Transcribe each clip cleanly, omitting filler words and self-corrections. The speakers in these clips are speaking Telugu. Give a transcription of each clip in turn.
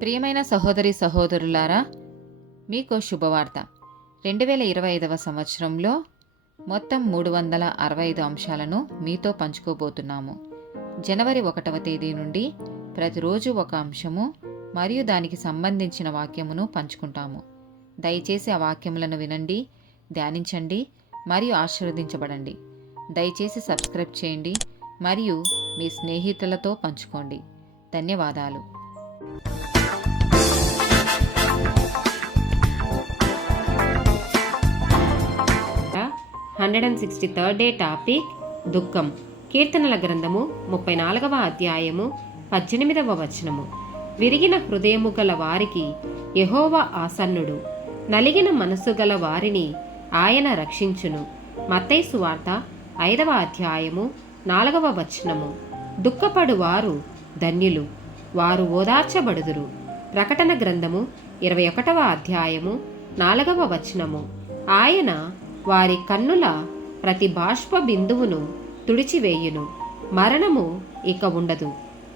ప్రియమైన సహోదరి సహోదరులారా, మీకు శుభవార్త. 2025 సంవత్సరంలో మొత్తం 365 అంశాలను మీతో పంచుకోబోతున్నాము. జనవరి 1వ తేదీ నుండి ప్రతిరోజు ఒక అంశము మరియు దానికి సంబంధించిన వాక్యమును పంచుకుంటాము. దయచేసి ఆ వాక్యములను వినండి, ధ్యానించండి మరియు ఆశీర్వదించబడండి. దయచేసి సబ్స్క్రైబ్ చేయండి మరియు మీ స్నేహితులతో పంచుకోండి. ధన్యవాదాలు. 163rd డే టాపిక్ దుఃఖం. కీర్తనల గ్రంథము 34వ అధ్యాయము 18వ వచనము. విరిగిన హృదయము గల వారికి యెహోవా ఆసన్నుడు, నలిగిన మనసు గల వారిని ఆయన రక్షించును. మత్తయి సువార్త 5వ అధ్యాయము 4వ వచనము. దుఃఖపడు వారు ధన్యులు, వారు ఓదార్చబడుదురు. ప్రకటన గ్రంథము 21వ అధ్యాయము 4వ వచనము. ఆయన వారి కన్నుల ప్రతి బాష్ప బిందువును తుడిచివేయును. మరణము ఇక ఉండదు.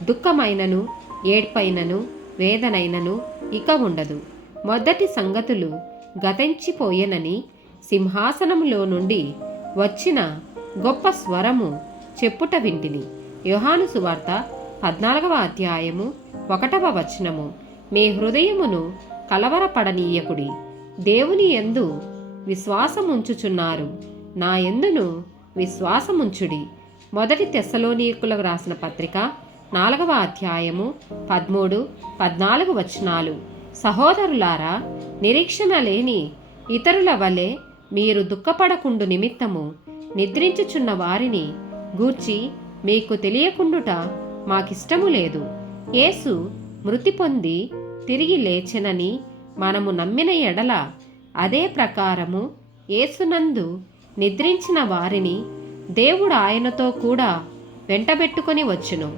దుఃఖమైనను ఏడ్పైనను వేదనైనను ఇక ఉండదు. మొదటి సంగతులు గతించిపోయెనని సింహాసనములో నుండి వచ్చిన గొప్ప స్వరము చెప్పుట వింటిని. యోహాను సువార్త 14వ అధ్యాయము 1వ వచనము. మీ హృదయమును కలవరపడనీయకుడి, దేవుని యందు విశ్వాసముంచుచున్నారు, నా యందును విశ్వాసముంచుడి. మొదటి తెస్సలోనికులకు రాసిన పత్రిక 4వ అధ్యాయము 13, 14 వచనాలు. సహోదరులారా, నిరీక్షణ లేని ఇతరుల వలె మీరు దుఃఖపడకుండు నిమిత్తము నిద్రించుచున్న వారిని గూర్చి మీకు తెలియకుండుట మాకిష్టము లేదు. యేసు మృతి పొంది తిరిగి లేచెనని మనము నమ్మిన ఎడల అదే ప్రకారము యేసునందు నిద్రించిన వారిని దేవుడు ఆయనతో కూడా వెంటబెట్టుకొని వచ్చును.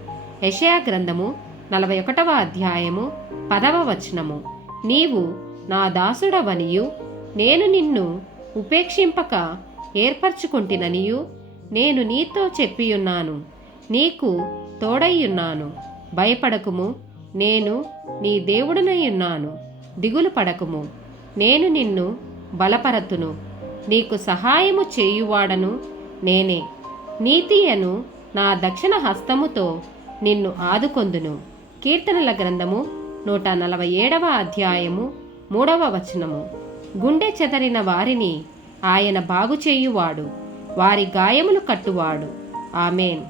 యెషయా గ్రంథము 41వ అధ్యాయము 10వ వచనము. నీవు నా దాసుడవనియు నేను నిన్ను ఉపేక్షింపక ఏర్పరచుకొంటిననియు నేను నీతో చెప్పియున్నాను, నీకు తోడైయున్నాను. భయపడకుము, నేను నీ దేవుడనయ్యున్నాను. దిగులు పడకుము, నేను నిన్ను బలపరతును. నీకు సహాయము చేయువాడను నేనే. నీతియను నా దక్షిణ హస్తముతో నిన్ను ఆదుకొందును. కీర్తనల గ్రంథము 147వ అధ్యాయము 3వ వచనము. గుండె చెదరిన వారిని ఆయన బాగుచేయువాడు, వారి గాయములు కట్టువాడు. ఆమేన్.